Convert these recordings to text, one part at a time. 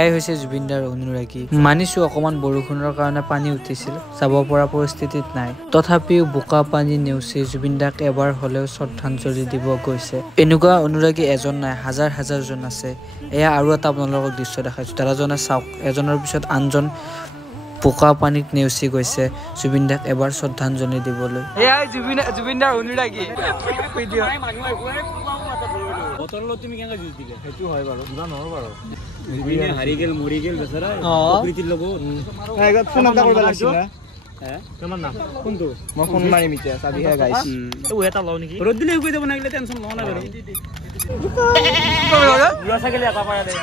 এয়াই হৈছে জুবিনদাৰ অনুৰাগী। মানিছো অকমান বৰষুণৰ কাৰণে পানী উঠিছিল, যাব পৰা পৰিস্থিতিত নাই। তথাপিও বোকা পানী নেওচি জুবিনদাক এবাৰ হলেও শ্ৰদ্ধাঞ্জলি দিব গৈছে। এনেকুৱা অনুৰাগী এজন নাই, হাজাৰ হাজাৰ জন আছে। এয়া আৰু এটা আপোনালোকক দৃশ্য দেখাইছো। দাদাজনে চাওক, এজনৰ পিছত আনজন বোকা পানীত নেওচি গৈছে জুবিনদাক এবাৰ শ্ৰদ্ধাঞ্জলি দিবলৈ। এয়াই জুবিনদাৰ অনুৰাগী। বতৰত তুমি কেনেকৈ যুঁজ দিলে? সেইটো হয় বাৰু, কিবা নহ'ব বাৰু। জুবিনে হাৰি গেল, মৰি গেল বেচাৰা প্ৰকৃতিৰ লগত। ফোন এটা কৰিব লাগিছিল না। তোমাৰ নাম কোনটো? মই ফোন মাৰিম এতিয়া, চাবিহে গাইছি। এটা লওঁ নেকি? ৰ'দ দিলে শুকাই যাব নাগিলে টেনশ্যন লওঁ নাই বাৰু। বুঢ়া ছাগলী এটা পাৰা দে।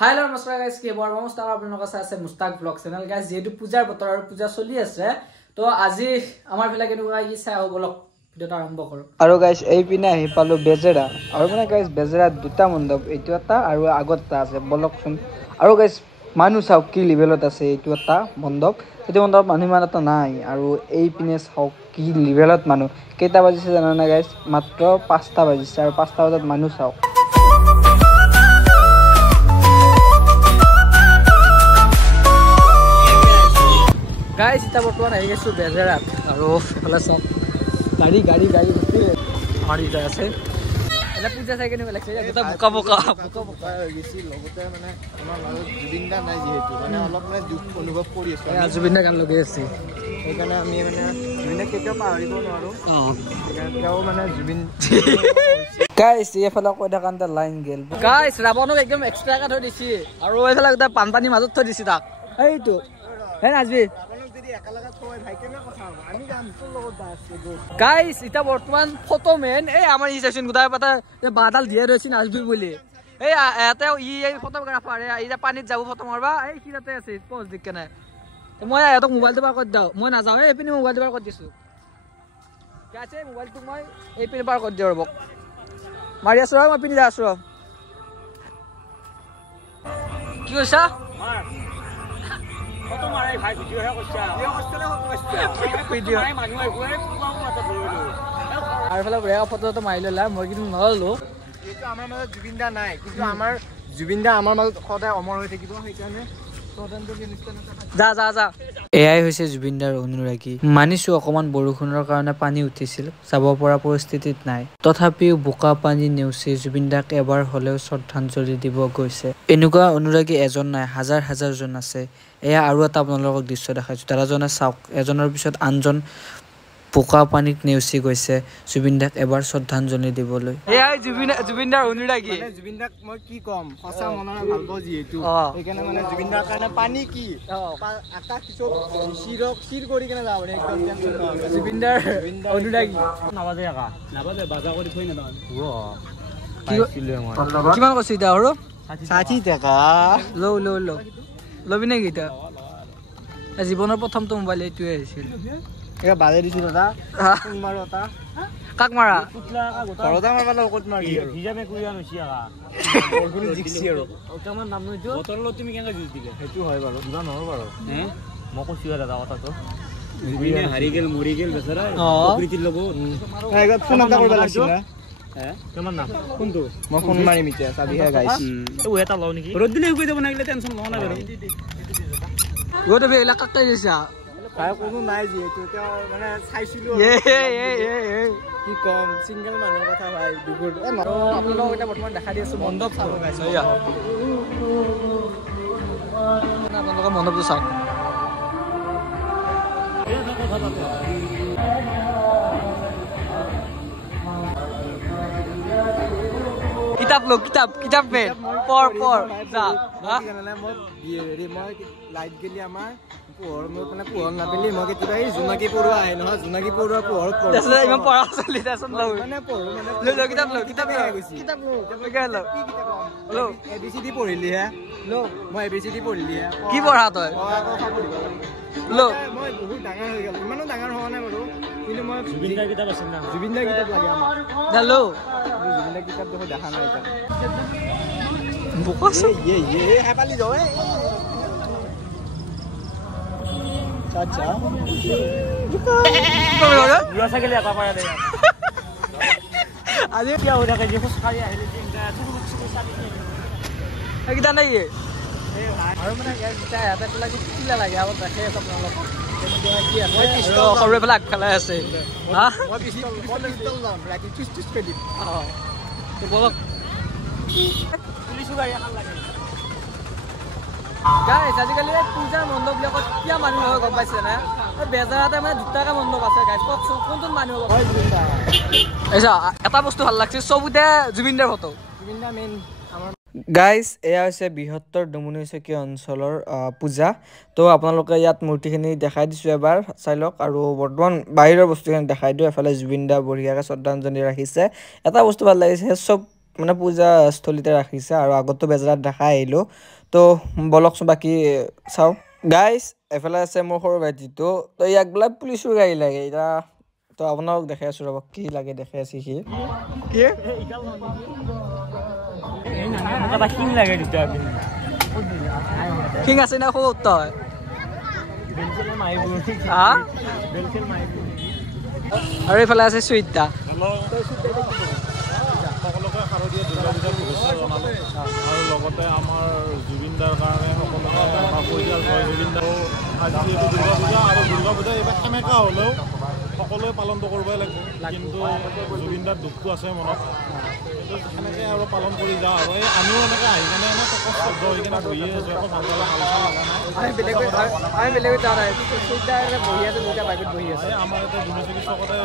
Hello নমস্কাৰ গাইস, কি বৰ নমস্কাৰ আপোনালোকৰ চাই আছে মুস্তাক ব্লগ চেনেল গাইস। যেহেতু পূজাৰ বতৰ আৰু পূজা চলি আছে, তো আজি আমাৰ ফিলা কেনেকুৱা কি চাই হ'ব বলক ভিডিওটা আৰম্ভ কৰো। আৰু গাইস এই পিনে আহি পালো বেজেৰা, আৰু মানে গাইস বেজেৰাত দুটা মণ্ডপ, এইটো এটা আৰু আগত এটা আছে বলকচোন। আৰু গাইস মানুহ চাওক কি লেভেলত আছে, এইটো এটা মণ্ডপ, এইটো মণ্ডপ মানুহ ইমান এটা নাই। আৰু এই পিনে চাওক কি লেভেলত মানুহ। কেইটা বাজিছে জানানে গাইস? মাত্ৰ 5টা বাজিছে, আৰু 5টা বজাত মানুহ চাওক। গাইস এটা বৰ্তমান আহি গৈছো বেজেৰাত, আৰু এফালে চাওক গাড়ী আমাৰ ইটা আছে। এটা পূজা চাই কেনেকুৱা লাগিছে? এটা বোকা হৈ গৈছে। লগতে মানে আমাৰ মাজত জুবিনদা নাই, যিহেতু মানে অলপ মানে দুখ অনুভৱ কৰি আছো। জুবিনদা গান লগাই আছে, সেইকাৰণে আমি মানে জুবিনদাক কেতিয়াও পাহৰিব নোৱাৰো। এতিয়াও মানে জুবিন গাইস এইফালে কৈ থাকান্তে লাইন গেল। গাইস ৰাৱণক একদম এক্সট্ৰাকে থৈ দিছি, আৰু এইফালে এটা বানপানীৰ মাজত থৈ দিছি তাক। এইটো হে নাজবি গাইস এটা বৰ্তমান ফটো মেন। এই আমাৰ ই চাইছোন গোটাই পাতা বাদাল দিয়ে ৰৈছি নাজবি বুলি। এই ইয়াতে ই ফটোগ্ৰাফাৰ এতিয়া পানীত যাব ফটো মাৰবা। এই কি তাতে আছে পজ দিক কেনে, মই ইহঁতক মোবাইলটো পাৰ কৰি দিওঁ। মই নাযাওঁ, এইপিনে মোবাইলটো পাৰ কৰি দিছো। কি আছে মোবাইলটো মই এইপিনে পাৰ কৰি দিওঁ, ৰ'বক মাৰি আছো, মই পিন্ধি যাই আছো। কি কৈছা? ফটো মাৰি ললা, মই কিন্তু নললো। আমাৰ মাজত জুবিনদা নাই, কিন্তু আমাৰ জুবিনদা আমাৰ মাজত সদায় অমৰ হৈ থাকিব। সেইকাৰণে এয়াই হৈছে জুবিনদাৰ অনুৰাগী। মানিছো অকমান বৰষুণৰ কাৰণে পানী উঠিছিল, যাব পৰা পৰিস্থিতিত নাই। তথাপিও বোকা পানী নেওচি জুবিনদাক এবাৰ হলেও শ্ৰদ্ধাঞ্জলি দিব গৈছে। এনেকুৱা অনুৰাগী এজন নাই, হাজাৰ হাজাৰ জন আছে। এয়া আৰু এটা আপোনালোকক দৃশ্য দেখাইছো। দাদাজনে চাওক, এজনৰ পিছত আনজন বোকা পানীত নেওচি গৈছে জুবিনদাক এবাৰ শ্ৰদ্ধাঞ্জলি দিবলৈ। এয়াই জুবিনদাৰ অনুৰাগী। জুবিনদাক মই কি কম, সঁচা মনৰ ভাল পাওঁ যিহেতু, সেইকাৰণে মানে জুবিনদাৰ কাৰণে পানী কি আকাশ চিৰ কৰি কেনে যাব পাৰে। জুবিনদাৰ অনুৰাগী নাবাজে নাবাজে বাজা কৰি থৈ নাযাওঁ। কিমান কৈছে এতিয়া? আৰু 60 টকা লবি নেকি? এতিয়া জীৱনৰ প্ৰথমটো মোবাইল এইটোৱে আহিছিল। বাজে দিছিল দাদা, মাৰো এটা কাক মাৰা ঘৰতে মাৰবা লগত মাৰি হিজামে কুইয়া নছি আকা বৰগুনি জিক্সি আৰু কেমন নাম নইতো বতৰত তুমি কেনেকৈ যুঁজ দিলে? সেইটো হয় বাৰু, কিবা নহ'ব বাৰু। মই কৈছো দাদা কথাটো, জুবিনে হাৰি গেল, মৰি গেল বেচাৰা প্ৰকৃতিৰ লগত। ফোন এটা কৰিব লাগিছিল না। কেমন নাম কোনটো? মই ফোন মাৰিম এতিয়া, চাবিহে গাইছি। এটা লওঁ নেকি? ৰ'দ দিলে শুকাই যাব নাগিলে টেনশ্যন লওঁ নাই বাৰু। এইবিলাক কাক দিছা? কোনো নাই যিহেতু, মানে চাইছিলো কি কম, চিংগল মানুহৰ কথা ভাই দুপুৰ। আপোনালোকক এতিয়া বৰ্তমান দেখা দি আছো মণ্ডপ চাব গাইছে। আপোনালোকৰ মণ্ডপটো চাওক। কিতাপ পেন পৰ যা। মই লাইট গেলি আমাৰ পোহৰ, মোৰ মানে পোহৰ নাপিলি মই কেতিয়াবা এই জোনাকী পৰুৱা আহে নহয়, জোনাকী পৰুৱা পোহৰত ইমান পঢ়া চলি মানে পঢ়ো মানে কিতাপ ABCD পঢ়িলি হে মই ABCD পঢ়িলি হে। কি পঢ়া তই? মই বহুত ডাঙৰ হৈ গ'ল, ইমানো ডাঙৰ হোৱা নাই বাৰু, কিন্তু মই জুবিনদাৰ কিতাপ আছে না, জুবিনদাৰ কিতাপ লাগে আমাক। জুবিনদাৰ কিতাপ দেখো দেখা নাই এতিয়া। চাচা বুঢ়া ছাগলী এটা পাৰা দে আজি কিয় হৈ থাকে যে খোজকাঢ়ি আহিলে এইকেইটা নাই আৰু মানে ইয়াতে লাগি কিলা লাগে আৰু দেখে আপোনালোক সৰুৱে পেলাই আগফালে আছে বলক গাইছ আজিকালি পূজাৰ মণ্ডপবিলাকত কিয় মানুহ হয় গম পাইছে না বেজাৰতে মানে দুটাকে মণ্ডপ আছে গাইছ কওকচোন কোনটোত মানুহ হয় এটা বস্তু ভাল লাগছে চবতে জুবিনদাৰ ফটো জুবিনদা মেইন গাইজ এয়া হৈছে বৃহত্তৰ ডুমুনি চকীয়া অঞ্চলৰ পূজা তো আপোনালোকে ইয়াত মূৰ্তিখিনি দেখাই দিছোঁ এবাৰ চাই লওক আৰু বৰ্তমান বাহিৰৰ বস্তুখিনি দেখাই দিওঁ এফালে জুবিনদা বঢ়িয়াকৈ শ্ৰদ্ধাঞ্জলি ৰাখিছে এটা বস্তু ভাল লাগিছে চব মানে পূজাস্থলীতে ৰাখিছে আৰু আগতো বেজাৰত দেখাই আহিলোঁ তো বলকচোন বাকী চাওঁ গাইজ এফালে আছে মোৰ সৰু ভাইটিটো তো ইয়াক বোলে পুলিচৰ গাড়ী লাগে এতিয়া তো আপোনালোক দেখাই আছোঁ ৰ'ব কি লাগে দেখাই আছে সি কি কিং আছে না খুব তই আৰু এইফালে আছে সুইতা আৰু লগতে আমাৰ জুবিনদাৰ কাৰণে সকলোকে আমাৰ পৰিয়াল জুবিনদাৰো আজি যিহেতু দুৰ্গা পূজা আৰু দুৰ্গা পূজা এইবাৰ সেমেকা হ'লেও সকলোৱে পালনটো কৰিবই লাগিব কিন্তু জুবিনদাৰ দুখটো আছে মনত কিন্তু সেনেকৈ আৰু পালন কৰি যাওঁ আৰু এই আমিও এনেকৈ আহি কেনে এনে কষ্ট হৈ কিনে বহি আছোঁ একো ভাল লগা আমাৰ এতিয়া জুবিন চকতে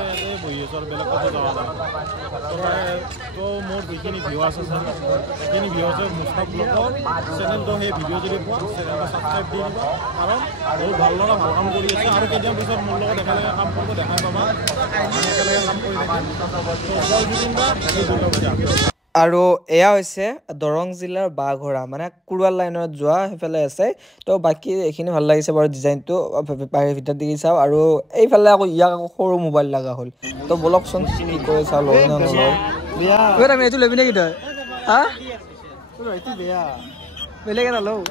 বহি আছোঁ আৰু বেলেগ কথা যোৱা নাই তো মোৰ যিখিনি ভিউ আছে সেইখিনি ভিউ আছে মুস্তাক ব্লগৰ চেনেলটো সেই ভিডিঅ' যদি পোৱা চেনেলটো ছাবস্ক্ৰাইব দি দিবা কাৰণ বহুত ভাল লগা ভাল কাম কৰি আছে আৰু কেইদিনমান পিছত মোৰ লগত একেলগে কাম কৰিব দেখাই পাবা একেলগে কাম কৰি থাকিম আৰু এয়া হৈছে দৰং জিলাৰ বাঘৰা মানে কুৰুৱাল লাইনত যোৱা সেইফালে আছে তো বাকী এইখিনি ভাল লাগিছে বাৰু ডিজাইনটো বাহিৰ ভিতৰত দেখি চাওঁ আৰু এইফালে আকৌ ইয়াক আকৌ সৰু মোবাইল লগা হ'ল তো বলকচোন কি কৰি চাওঁ লৈ নলয় এইটো ল'বি নেকি তই হা বেলেগ এটা লওঁ